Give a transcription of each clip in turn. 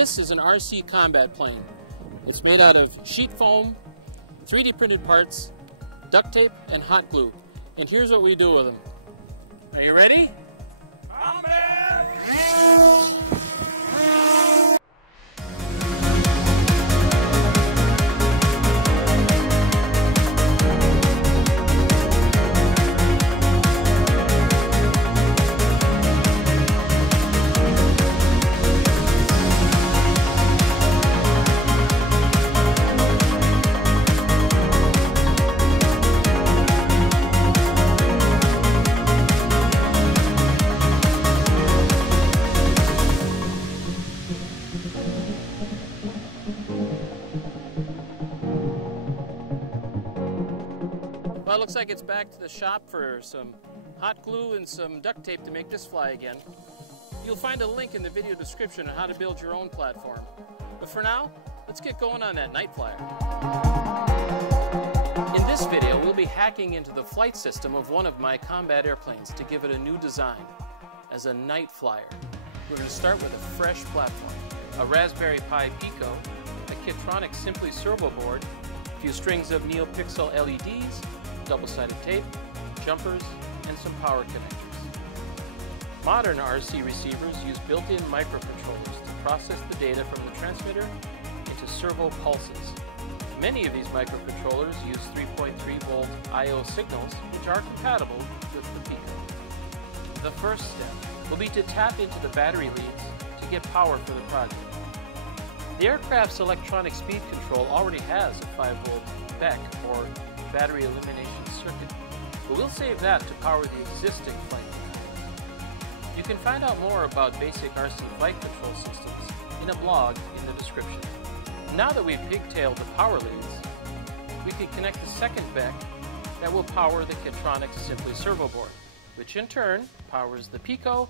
This is an RC combat plane. It's made out of sheet foam, 3D printed parts, duct tape, and hot glue. And here's what we do with them. Are you ready? Combat! Well, it looks like it's back to the shop for some hot glue and some duct tape to make this fly again. You'll find a link in the video description on how to build your own platform. But for now, let's get going on that night flyer. In this video, we'll be hacking into the flight system of one of my combat airplanes to give it a new design as a night flyer. We're going to start with a fresh platform, a Raspberry Pi Pico, a Kitronik Simply Servo board, a few strings of NeoPixel LEDs, double-sided tape, jumpers, and some power connectors. Modern RC receivers use built-in microcontrollers to process the data from the transmitter into servo pulses. Many of these microcontrollers use 3.3-volt I/O signals, which are compatible with the Pico. The first step will be to tap into the battery leads to get power for the project. The aircraft's electronic speed control already has a 5-volt BEC, or battery elimination circuit, but we'll save that to power the existing flight controls. You can find out more about basic RC flight control systems in a blog in the description. Now that we've pigtailed the power leads, we can connect the second BEC that will power the Kitronik Simply Servo board, which in turn powers the Pico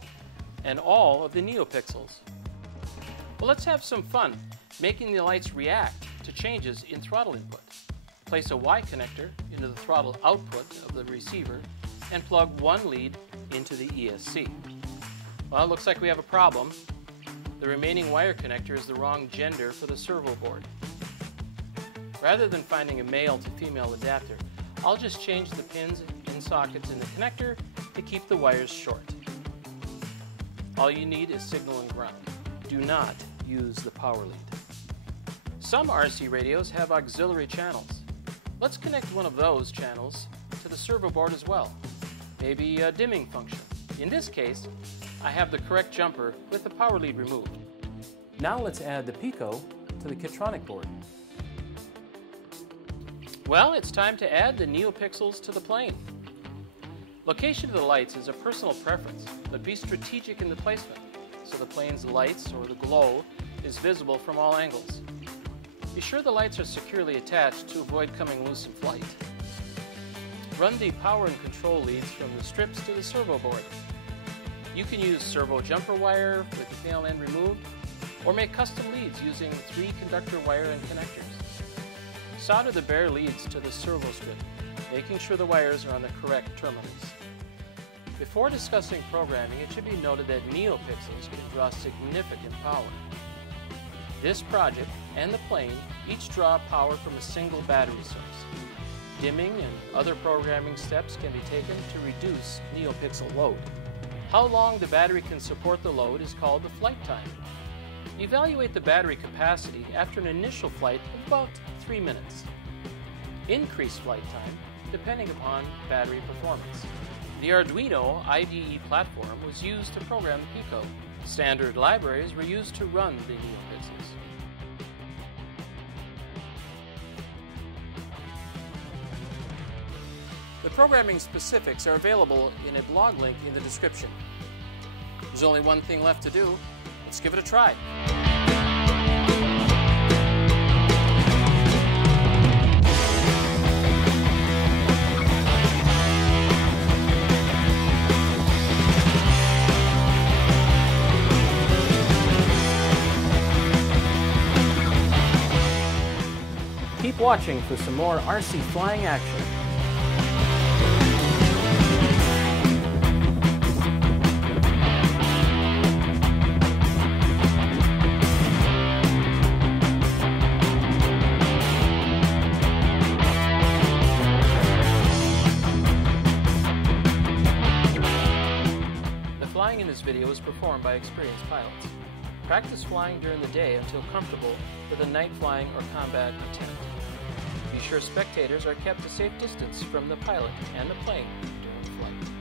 and all of the NeoPixels. Well, let's have some fun making the lights react to changes in throttle input. Place a Y connector into the throttle output of the receiver and plug one lead into the ESC. Well, it looks like we have a problem. The remaining wire connector is the wrong gender for the servo board. Rather than finding a male to female adapter, I'll just change the pins in sockets in the connector to keep the wires short. All you need is signal and ground. Do not use the power lead. Some RC radios have auxiliary channels. Let's connect one of those channels to the servo board as well. Maybe a dimming function. In this case, I have the correct jumper with the power lead removed. Now let's add the Pico to the Kitronik board. Well, it's time to add the NeoPixels to the plane. Location of the lights is a personal preference, but be strategic in the placement so the plane's lights or the glow is visible from all angles. Be sure the lights are securely attached to avoid coming loose in flight. Run the power and control leads from the strips to the servo board. You can use servo jumper wire with the tail end removed, or make custom leads using 3 conductor wire and connectors. Solder the bare leads to the servo strip, making sure the wires are on the correct terminals. Before discussing programming, it should be noted that NeoPixels can draw significant power. This project and the plane each draw power from a single battery source. Dimming and other programming steps can be taken to reduce NeoPixel load. How long the battery can support the load is called the flight time. Evaluate the battery capacity after an initial flight of about 3 minutes. Increase flight time depending upon battery performance. The Arduino IDE platform was used to program the Pico. Standard libraries were used to run the NeoPixels. The programming specifics are available in a blog link in the description. There's only one thing left to do. Let's give it a try. Keep watching for some more RC flying action. video is performed by experienced pilots. Practice flying during the day until comfortable with a night flying or combat intent. Be sure spectators are kept a safe distance from the pilot and the plane during flight.